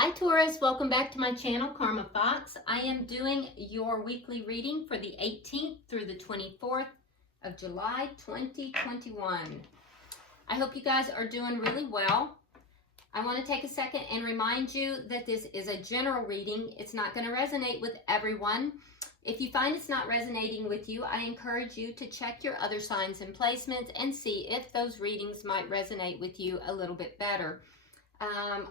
Hi Taurus, welcome back to my channel, Karma Fox. I am doing your weekly reading for the 18th through the 24th of July 2021. I hope you guys are doing really well. I want to take a second and remind you that this is a general reading. It's not going to resonate with everyone. If you find it's not resonating with you, I encourage you to check your other signs and placements and see if those readings might resonate with you a little bit better.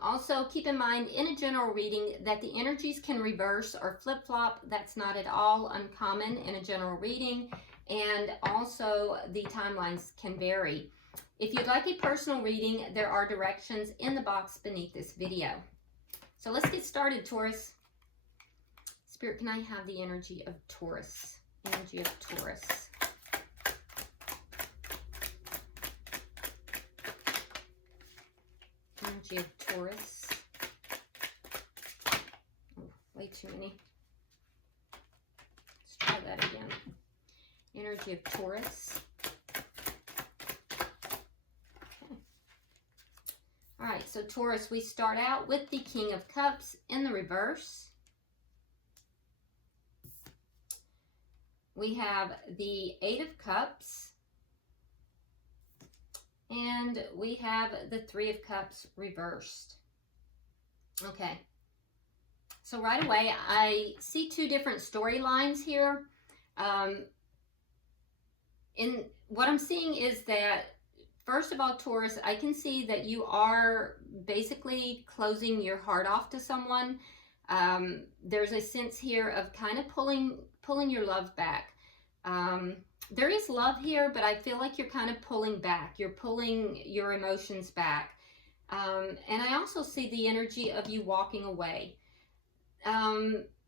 Also, keep in mind in a general reading that the energies can reverse or flip-flop. That's not at all uncommon in a general reading. And also the timelines can vary. If you'd like a personal reading, there are directions in the box beneath this video. So let's get started, Taurus. Spirit, can I have the energy of Taurus? Energy of Taurus. Energy of Taurus. Oh, way too many. Let's try that again. Energy of Taurus. Okay. All right, so Taurus, we start out with the King of Cups in the reverse. We have the Eight of Cups. And we have the Three of Cups reversed. Okay. So right away, I see two different storylines here. In what I'm seeing is that, first of all, Taurus, I can see that you are basically closing your heart off to someone. There's a sense here of kind of pulling your love back. There is love here, but I feel like you're kind of pulling back. You're pulling your emotions back. And I also see the energy of you walking away.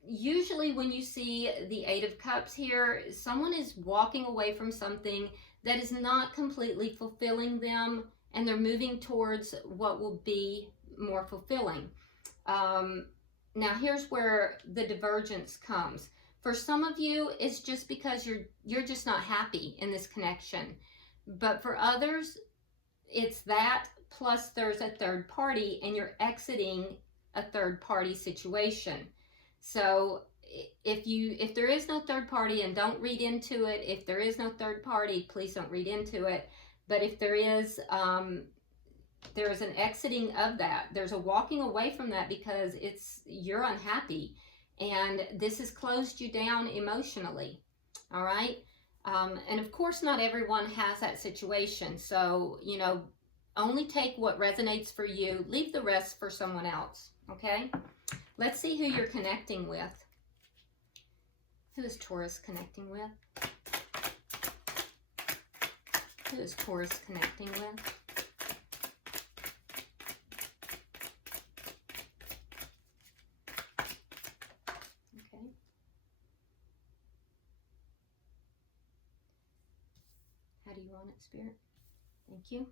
Usually when you see the Eight of Cups here, someone is walking away from something that is not completely fulfilling them, and they're moving towards what will be more fulfilling. Now here's where the divergence comes. For some of you, it's just because you're just not happy in this connection. But for others, it's that plus there's a third party and you're exiting a third party situation. So if there is no third party, and don't read into it, if there is no third party, please don't read into it. But if there is an exiting of that. There's a walking away from that because you're unhappy. And this has closed you down emotionally, all right? And of course, not everyone has that situation. So, you know, only take what resonates for you. Leave the rest for someone else, okay? Let's see who you're connecting with. Who is Taurus connecting with? Who is Taurus connecting with? How do you want it, Spirit? Thank you.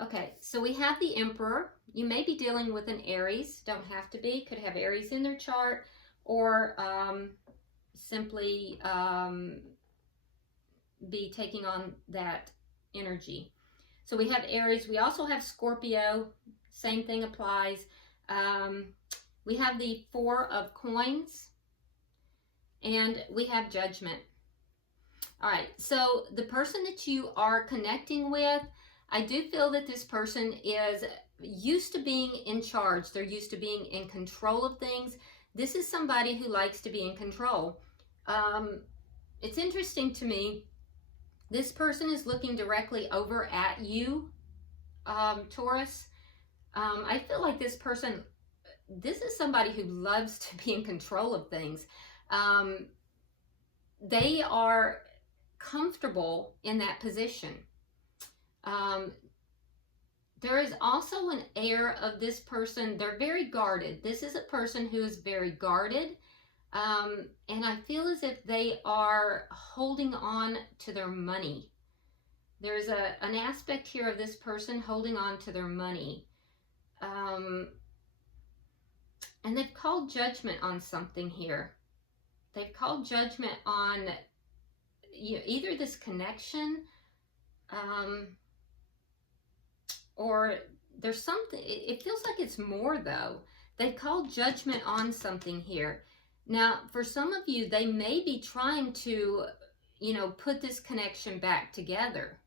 Okay, so we have the Emperor. You may be dealing with an Aries. Don't have to be. Could have Aries in their chart, or simply be taking on that energy. So we have Aries. We also have Scorpio. Same thing applies. We have the Four of Coins, and we have Judgment. All right, so the person that you are connecting with, I do feel that this person is used to being in charge. They're used to being in control of things. This is somebody who likes to be in control. It's interesting to me, this person is looking directly over at you, Taurus. I feel like this is somebody who loves to be in control of things. They are comfortable in that position. There is also an air of this person. They're very guarded. This is a person who is very guarded. And I feel as if they are holding on to their money. There's an aspect here of this person holding on to their money. And they've called judgment on something here. They've called judgment on either this connection, or there's something, it feels like it's more though. They call judgment on something here. Now, for some of you, they may be trying to, you know, put this connection back together.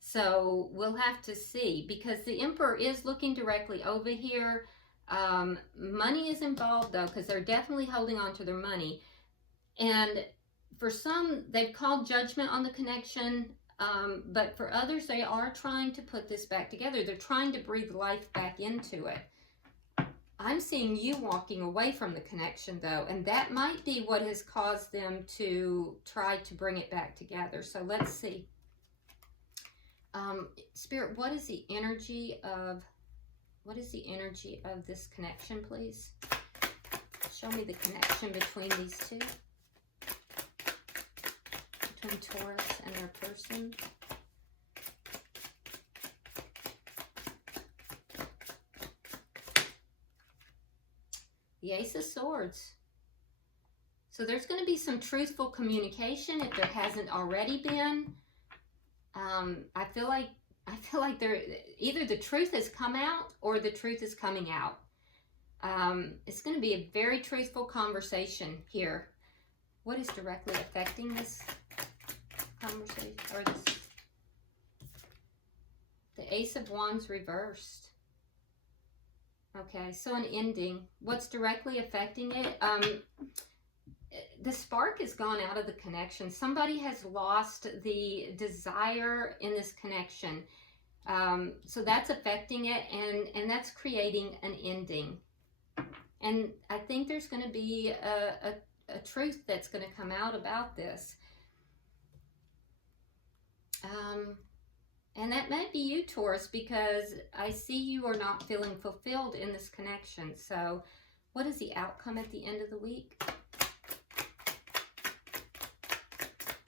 So we'll have to see, because the Emperor is looking directly over here. Money is involved though, because they're definitely holding on to their money. And for some, they've called judgment on the connection. But for others, they are trying to put this back together. They're trying to breathe life back into it. I'm seeing you walking away from the connection though, and that might be what has caused them to try to bring it back together. So let's see. Spirit, what is the energy of this connection, please? Show me the connection between these two. Between Taurus and their person. The Ace of Swords. So there's going to be some truthful communication if there hasn't already been. I feel like there, either the truth has come out or the truth is coming out. It's going to be a very truthful conversation here. What is directly affecting this conversation, or this? The Ace of Wands reversed. Okay, so an ending. What's directly affecting it? The spark has gone out of the connection. Somebody has lost the desire in this connection. So that's affecting it, and that's creating an ending. And I think there's going to be a truth that's going to come out about this. And that might be you, Taurus, because I see you are not feeling fulfilled in this connection. So what is the outcome at the end of the week?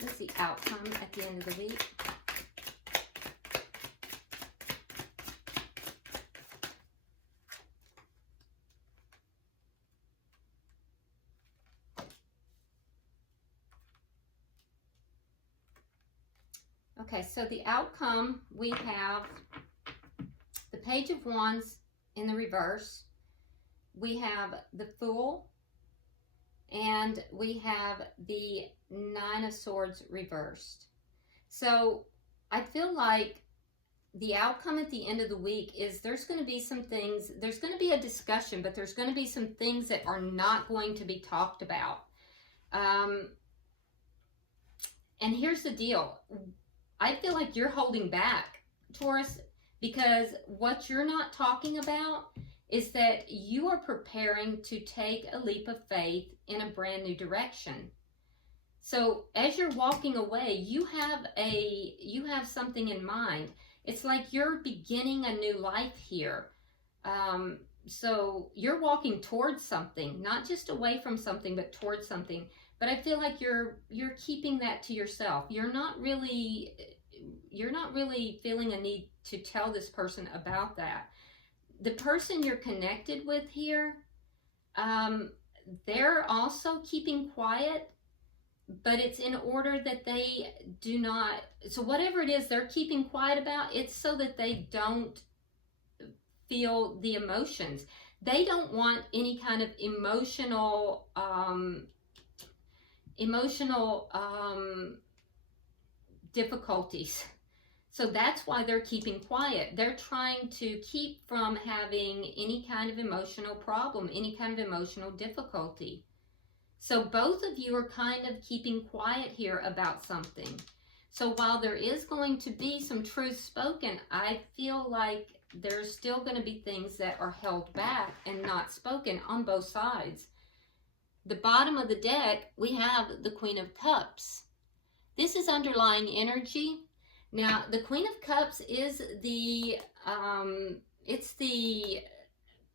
What's the outcome at the end of the week? Okay, so the outcome, we have the Page of Wands in the reverse. We have the Fool, and we have the Nine of Swords reversed. So I feel like the outcome at the end of the week is there's going to be some things, there's going to be a discussion, but there's going to be some things that are not going to be talked about. And here's the deal. I feel like you're holding back, Taurus, because what you're not talking about is that you are preparing to take a leap of faith in a brand new direction. So as you're walking away, you have something in mind. It's like you're beginning a new life here. So you're walking towards something, not just away from something, but towards something. But I feel like you're keeping that to yourself. You're not really feeling a need to tell this person about that. The person you're connected with here, they're also keeping quiet, but it's in order that they do not, so whatever it is they're keeping quiet about, it's so that they don't feel the emotions. They don't want any kind of emotional difficulties. So that's why they're keeping quiet. They're trying to keep from having any kind of emotional problem, any kind of emotional difficulty. So both of you are kind of keeping quiet here about something. So while there is going to be some truth spoken, I feel like there's still going to be things that are held back and not spoken on both sides. The bottom of the deck, we have the Queen of Cups. This is underlying energy. Now, the Queen of Cups is it's the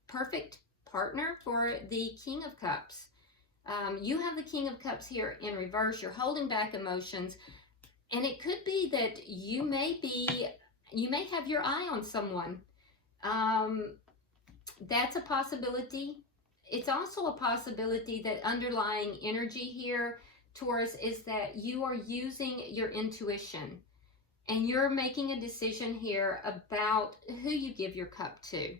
perfect partner for the King of Cups. You have the King of Cups here in reverse. You're holding back emotions, and it could be that you may have your eye on someone. That's a possibility. It's also a possibility that underlying energy here, Taurus, is that you are using your intuition. and you're making a decision here about who you give your cup to.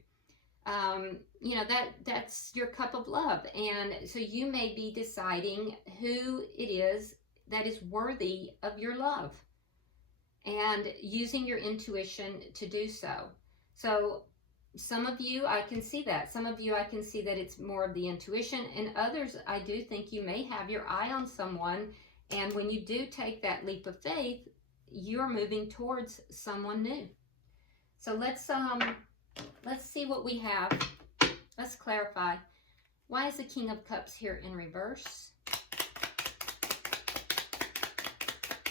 You know, that's your cup of love. And so you may be deciding who it is that is worthy of your love and using your intuition to do so. So some of you, I can see that. Some of you, I can see that it's more of the intuition, and others, I do think you may have your eye on someone, and when you do take that leap of faith, you're moving towards someone new. So let's see what we have. Let's clarify. Why is the King of Cups here in reverse?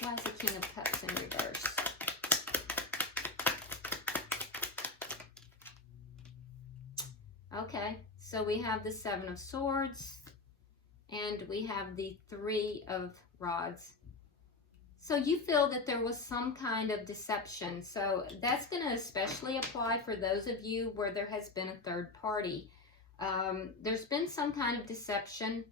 Why is the King of Cups in reverse? Okay, so we have the Seven of Swords, and we have the Three of Rods. So you feel that there was some kind of deception. So that's going to especially apply for those of you where there has been a third party. There's been some kind of deception,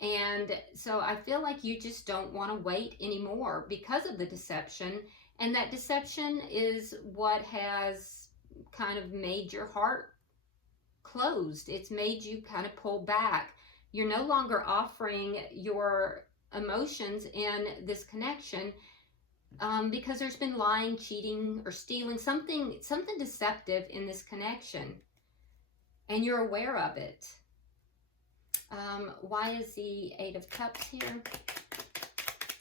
and so I feel like you just don't want to wait anymore because of the deception, and that deception is what has kind of made your heart closed. It's made you kind of pull back. You're no longer offering your emotions in this connection because there's been lying, cheating, or stealing, something deceptive in this connection, and you're aware of it. Why is the Eight of Cups here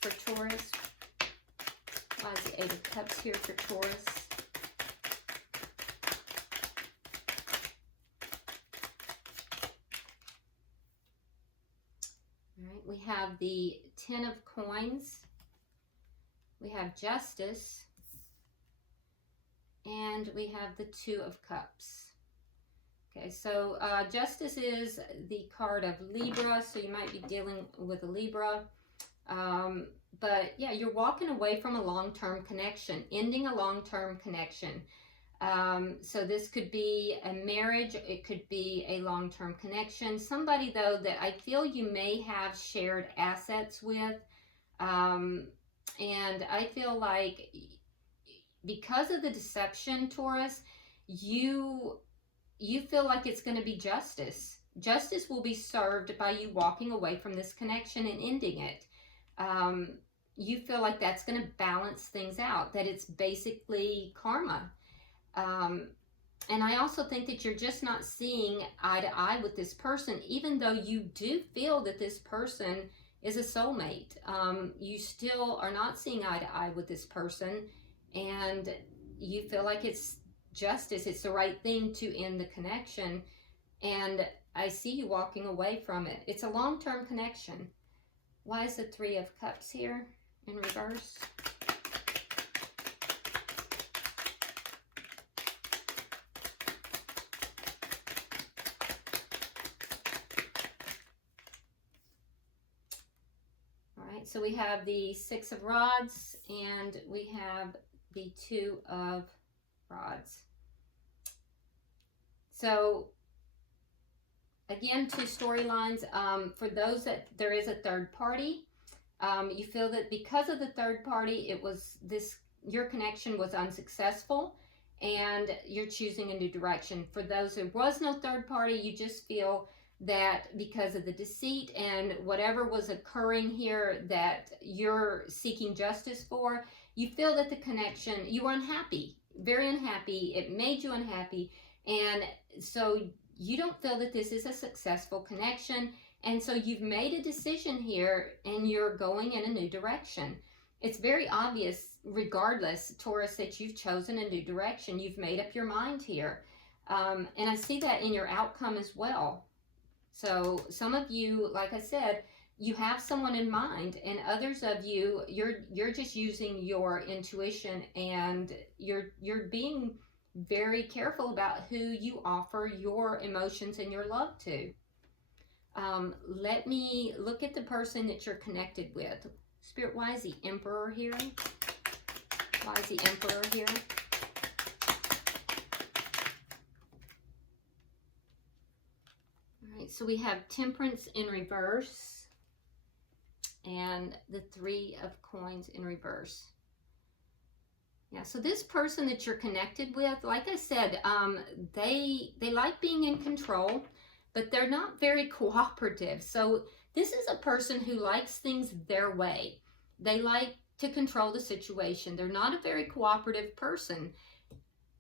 for Taurus? Why is the Eight of Cups here for Taurus? All right, we have the Ten of Coins. We have Justice. And we have the Two of Cups. Okay, so Justice is the card of Libra, so you might be dealing with a Libra. But yeah, you're walking away from a long-term connection, ending a long-term connection. So this could be a marriage, it could be a long-term connection. Somebody, though, that I feel you may have shared assets with. And I feel like because of the deception, Taurus, you feel like it's going to be justice. Justice will be served by you walking away from this connection and ending it. You feel like that's going to balance things out, that it's basically karma. And I also think that you're just not seeing eye to eye with this person, even though you do feel that this person is a soulmate. You still are not seeing eye to eye with this person, and you feel like it's justice, it's the right thing to end the connection, and I see you walking away from it. It's a long-term connection. Why is the Three of Cups here in reverse? All right, so we have the Six of Rods, and we have the Two of Rods. So again, two storylines. For those that there is a third party, you feel that because of the third party, it was your connection was unsuccessful, and you're choosing a new direction. For those there was no third party, you just feel that because of the deceit and whatever was occurring here that you're seeking justice for, you feel that the connection, you were unhappy, very unhappy. It made you unhappy, and so you don't feel that this is a successful connection, and so you've made a decision here and you're going in a new direction. It's very obvious, regardless, Taurus, that you've chosen a new direction. You've made up your mind here, and I see that in your outcome as well. So some of you, like I said, you have someone in mind, and others of you, you're just using your intuition, and you're being very careful about who you offer your emotions and your love to. Let me look at the person that you're connected with. Spirit, why is the Emperor here? Why is the Emperor here? All right, so we have Temperance in reverse and the Three of Coins in reverse. Yeah, so this person that you're connected with, like I said, they like being in control, but they're not very cooperative. So this is a person who likes things their way. They like to control the situation. They're not a very cooperative person.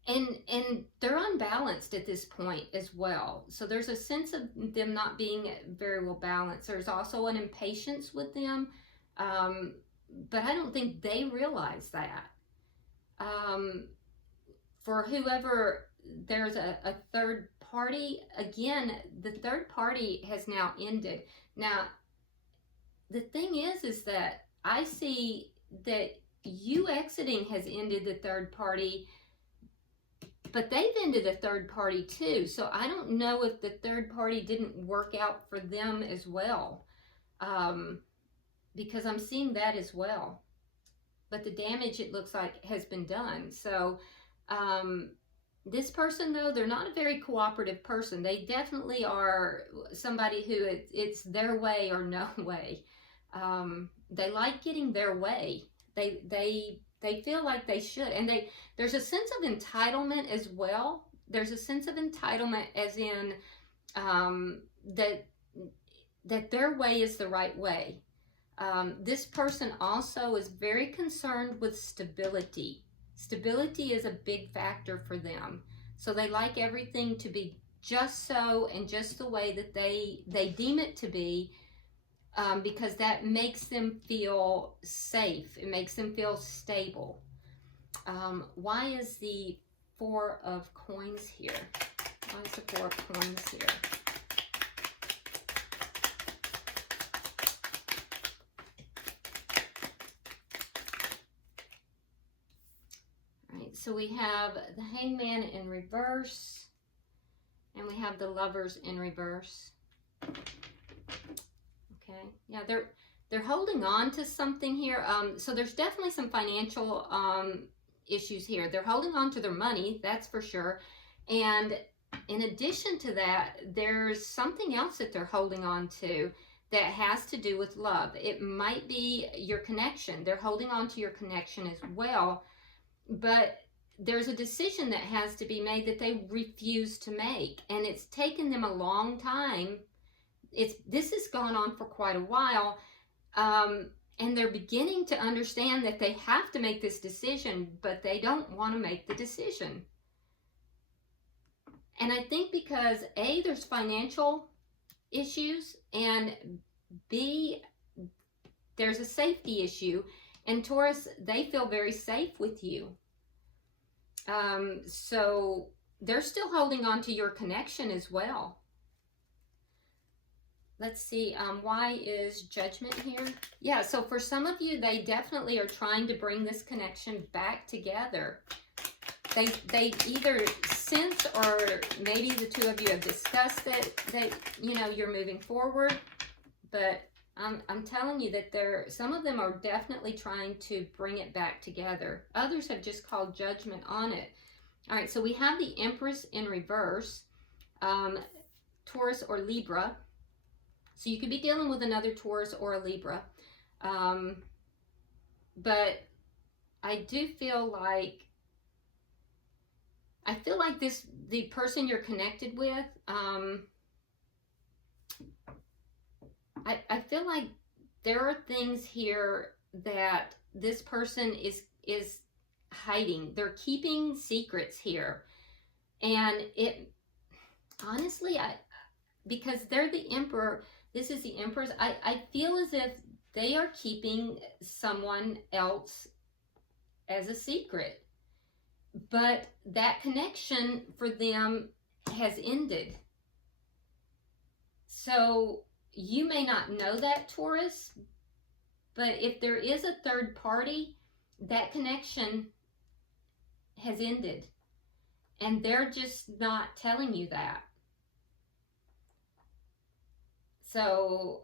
And they're unbalanced at this point as well. So there's a sense of them not being very well balanced. There's also an impatience with them, but I don't think they realize that. For whoever, there's a third party. Again, the third party has now ended. Now, the thing is that I see that you exiting has ended the third party, but they've ended a third party too. So I don't know if the third party didn't work out for them as well, because I'm seeing that as well. But the damage, it looks like, has been done. So this person, though, they're not a very cooperative person. They definitely are somebody who it's their way or no way. They like getting their way. They feel like they should. And there's a sense of entitlement as well. There's a sense of entitlement as in that their way is the right way. This person also is very concerned with stability. Stability is a big factor for them. So they like everything to be just so and just the way that they deem it to be, because that makes them feel safe. It makes them feel stable. Why is the Four of Coins here? Why is the Four of Coins here? So we have the Hangman in reverse, and we have the Lovers in reverse. Okay, yeah, they're holding on to something here. So there's definitely some financial issues here. They're holding on to their money, that's for sure. And in addition to that, there's something else that they're holding on to that has to do with love. It might be your connection. They're holding on to your connection as well, but there's a decision that has to be made that they refuse to make, and it's taken them a long time. This has gone on for quite a while, and they're beginning to understand that they have to make this decision, but they don't want to make the decision. And I think because A, there's financial issues, and B, there's a safety issue. And Taurus, they feel very safe with you. So they're still holding on to your connection as well. Let's see, why is Judgment here? Yeah, so for some of you, they definitely are trying to bring this connection back together. They either sense, or maybe the two of you have discussed it, that, you know, you're moving forward, but I'm telling you that some of them are definitely trying to bring it back together. Others have just called judgment on it. All right, so we have the Empress in reverse, Taurus or Libra. So you could be dealing with another Taurus or a Libra. But I do feel like, the person you're connected with, I feel like there are things here that this person is hiding. They're keeping secrets here. And it, honestly, because they're the Emperor, this is the Empress, I feel as if they are keeping someone else as a secret. But that connection for them has ended. So you may not know that, Taurus, but if there is a third party, that connection has ended. And they're just not telling you that. So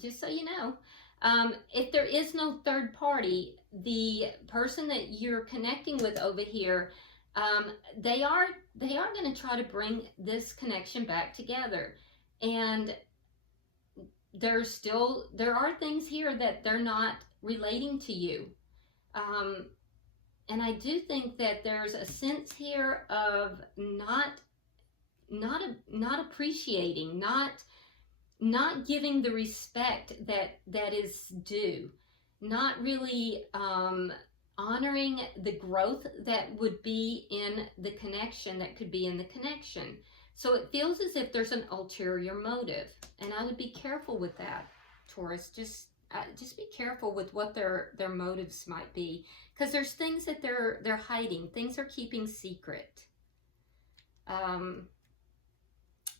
just so you know, if there is no third party, the person that you're connecting with over here, they are going to try to bring this connection back together. And there are things here that they're not relating to you. And I do think that there's a sense here of not appreciating, not giving the respect that is due, not really honoring the growth that would be in the connection, that could be in the connection. So it feels as if there's an ulterior motive, and I would be careful with that, Taurus. Just be careful with what their motives might be, because there's things that they're hiding, things they're keeping secret.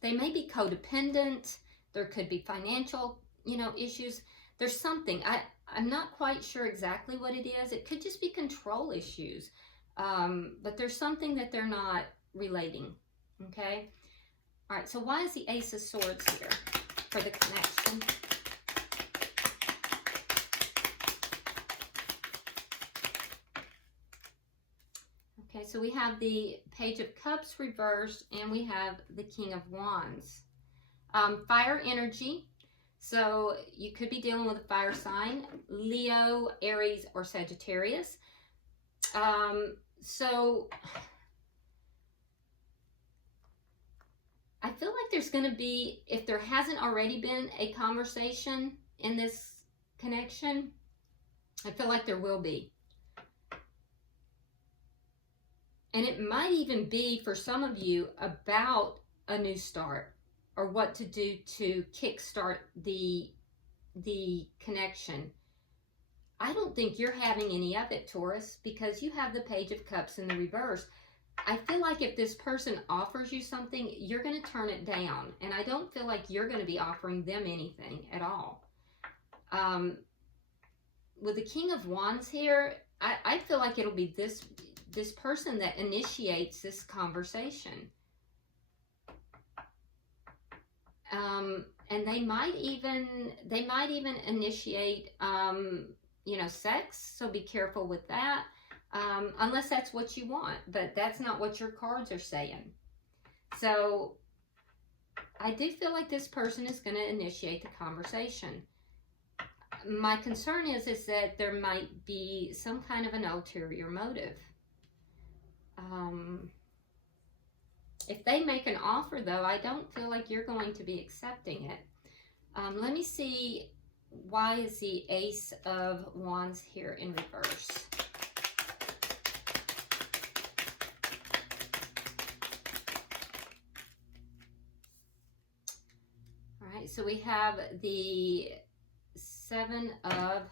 They may be codependent. There could be financial, issues. There's something. I'm not quite sure exactly what it is. It could just be control issues. But there's something that they're not relating. Okay? All right, so why is the Ace of Swords here for the connection? Okay, so we have the Page of Cups reversed, and we have the King of Wands. Fire energy. So you could be dealing with a fire sign, Leo, Aries, or Sagittarius. So I feel like there's going to be, if there hasn't already been a conversation in this connection, I feel like there will be. And it might even be, for some of you, about a new start, or what to do to kickstart the connection. I don't think you're having any of it, Taurus, because you have the Page of Cups in the reverse. I feel like if this person offers you something, you're going to turn it down. And I don't feel like you're going to be offering them anything at all. With the King of Wands here, I feel like it'll be this person that initiates this conversation. And they might even initiate, sex. So be careful with that. Unless that's what you want, but that's not what your cards are saying. So I do feel like this person is going to initiate the conversation. My concern is that there might be some kind of an ulterior motive. If they make an offer, though, I don't feel like you're going to be accepting it. Let me see, why is the Ace of Wands here in reverse? All right, so we have the Seven of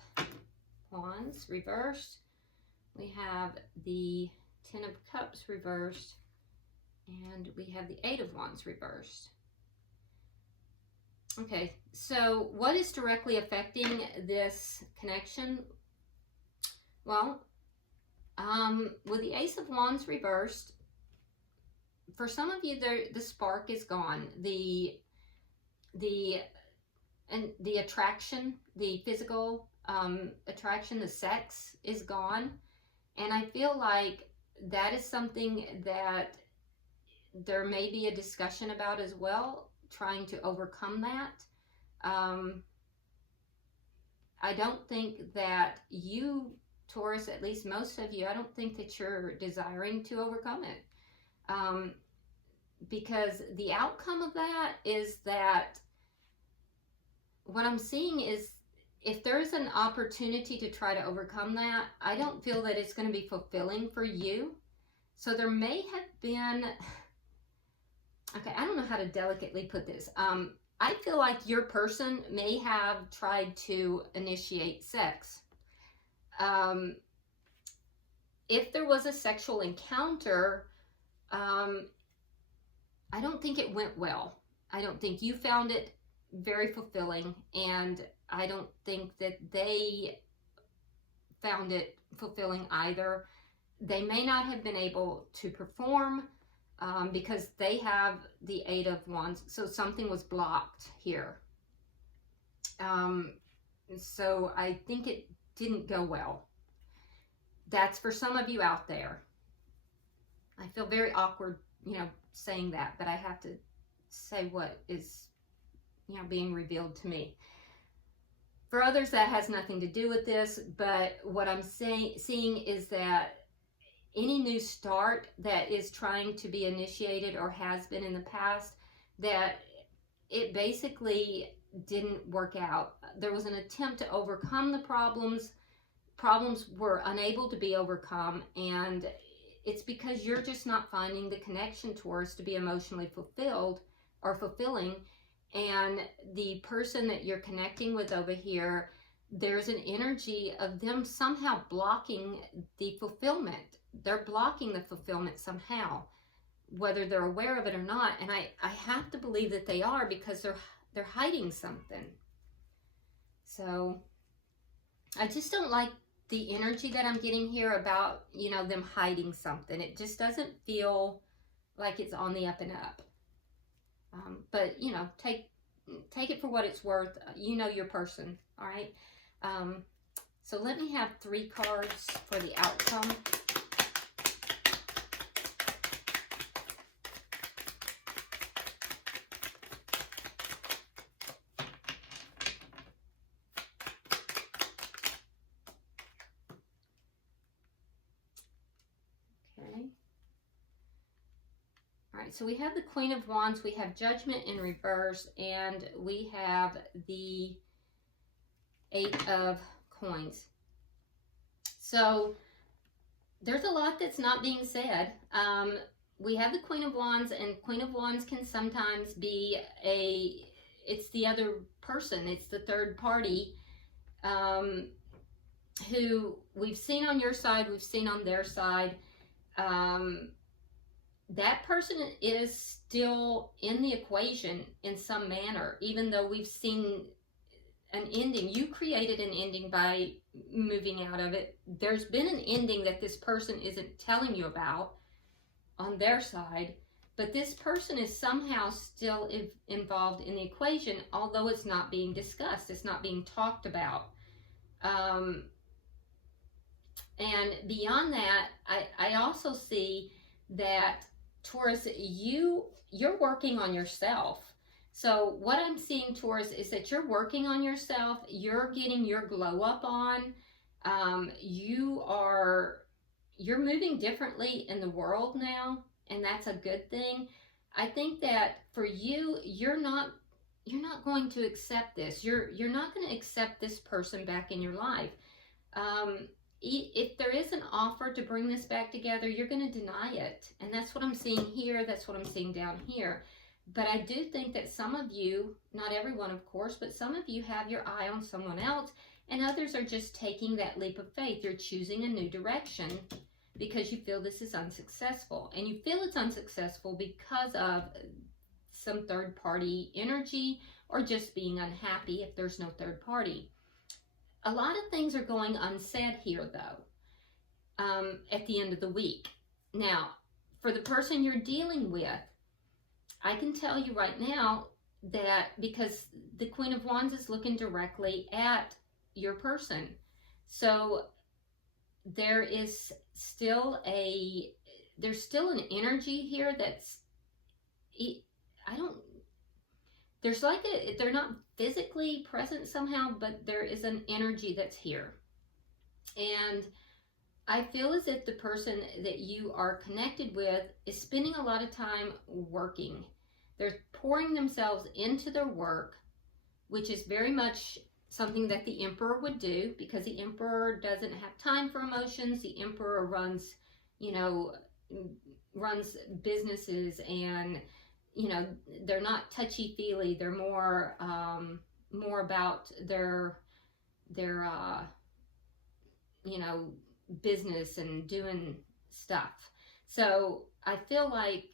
Wands reversed. We have the Ten of Cups reversed. And we have the Eight of Wands reversed. Okay, so what is directly affecting this connection? Well, with the Ace of Wands reversed, for some of you, the spark is gone. The attraction, the physical attraction, the sex is gone. And I feel like that is something that there may be a discussion about as well, trying to overcome that. I don't think that you, Taurus, at least most of you, I don't think that you're desiring to overcome it. Because the outcome of that is that what I'm seeing is, if there's an opportunity to try to overcome that, I don't feel that it's going to be fulfilling for you. So there may have been, okay, I don't know how to delicately put this. I feel like your person may have tried to initiate sex. If there was a sexual encounter, I don't think it went well. I don't think you found it very fulfilling, and I don't think that they found it fulfilling either. They may not have been able to perform because they have the Eight of Wands, so something was blocked here. So I think it didn't go well. That's for some of you out there. I feel very awkward, saying that, but I have to say what is, being revealed to me. For others, that has nothing to do with this, but what I'm seeing is that any new start that is trying to be initiated or has been in the past, that it basically didn't work out. There was an attempt to overcome the problems. Problems were unable to be overcome, and it's because you're just not finding the connection, Taurus, to be emotionally fulfilled or fulfilling. And the person that you're connecting with over here, there's an energy of them somehow blocking the fulfillment. They're blocking the fulfillment somehow, whether they're aware of it or not. And I have to believe that they are, because they're hiding something. So I just don't like the energy that I'm getting here about, you know, them hiding something. It just doesn't feel like it's on the up and up. But, you know, take it for what it's worth. You know your person, all right? So let me have 3 cards for the outcome. So we have the Queen of Wands, we have Judgment in reverse, and we have the 8 of Coins. So there's a lot that's not being said. We have the Queen of Wands, and Queen of Wands can sometimes be it's the other person, it's the third party, who we've seen on your side, we've seen on their side. That person is still in the equation in some manner, even though we've seen an ending. You created an ending by moving out of it. There's been an ending that this person isn't telling you about on their side, but this person is somehow still involved in the equation, although it's not being discussed, it's not being talked about. And beyond that, I also see that, Taurus, you're working on yourself. So what I'm seeing, Taurus, is that you're working on yourself. You're getting your glow up on. You're moving differently in the world now, and that's a good thing. I think that for you, you're not going to accept this. You're not going to accept this person back in your life. If there is an offer to bring this back together, you're going to deny it. And that's what I'm seeing here. That's what I'm seeing down here. But I do think that some of you, not everyone, of course, but some of you have your eye on someone else, and others are just taking that leap of faith. You're choosing a new direction because you feel this is unsuccessful. And you feel it's unsuccessful because of some third-party energy, or just being unhappy if there's no third party. A lot of things are going unsaid here, though, at the end of the week. Now, for the person you're dealing with, I can tell you right now that, because the Queen of Wands is looking directly at your person, so there's still an energy here that's, there's like they're not physically present somehow, but there is an energy that's here. And I feel as if the person that you are connected with is spending a lot of time working. They're pouring themselves into their work, which is very much something that the Emperor would do, because the Emperor doesn't have time for emotions. The Emperor runs businesses, and they're not touchy-feely. They're more about their business and doing stuff. So I feel like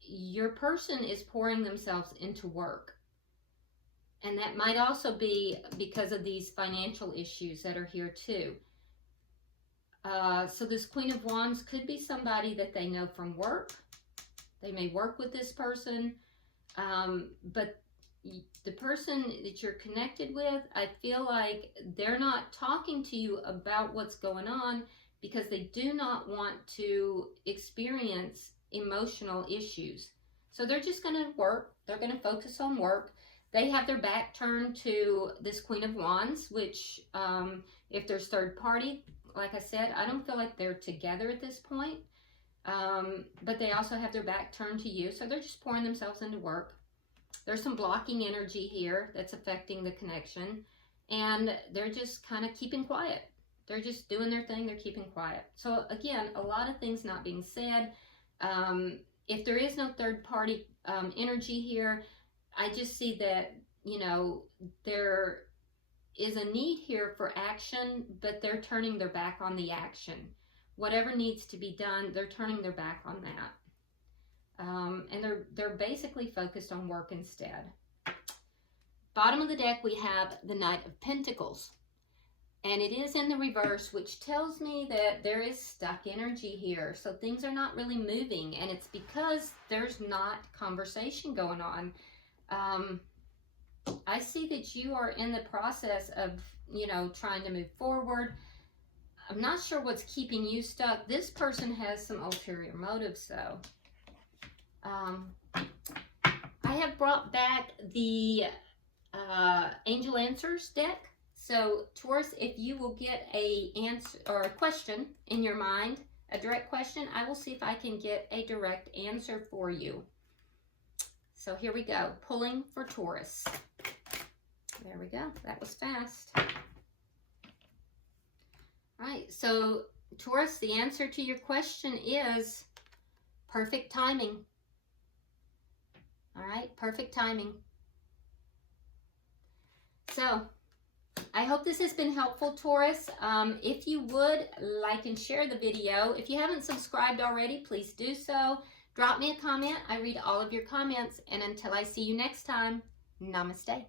your person is pouring themselves into work. And that might also be because of these financial issues that are here too. So this Queen of Wands could be somebody that they know from work. They may work with this person, but the person that you're connected with, I feel like they're not talking to you about what's going on because they do not want to experience emotional issues. So they're just going to work. They're going to focus on work. They have their back turned to this Queen of Wands, which if there's third party, like I said, I don't feel like they're together at this point. But they also have their back turned to you, so they're just pouring themselves into work. There's some blocking energy here that's affecting the connection, and they're just kind of keeping quiet. They're just doing their thing, they're keeping quiet. So again, a lot of things not being said. If there is no third party energy here, I just see that, you know, there is a need here for action, but they're turning their back on the action. Whatever needs to be done, they're turning their back on that. And they're basically focused on work instead. Bottom of the deck, we have the Knight of Pentacles. And it is in the reverse, which tells me that there is stuck energy here. So things are not really moving. And it's because there's not conversation going on. I see that you are in the process of, you know, trying to move forward. I'm not sure what's keeping you stuck. This person has some ulterior motives, though. I have brought back the Angel Answers deck. So, Taurus, if you will get a answer or a question in your mind, a direct question, I will see if I can get a direct answer for you. So here we go, pulling for Taurus. There we go, that was fast. All right, so Taurus, the answer to your question is perfect timing. All right, perfect timing. So, I hope this has been helpful, Taurus. If you would, like and share the video. If you haven't subscribed already, please do so. Drop me a comment. I read all of your comments. And until I see you next time, namaste.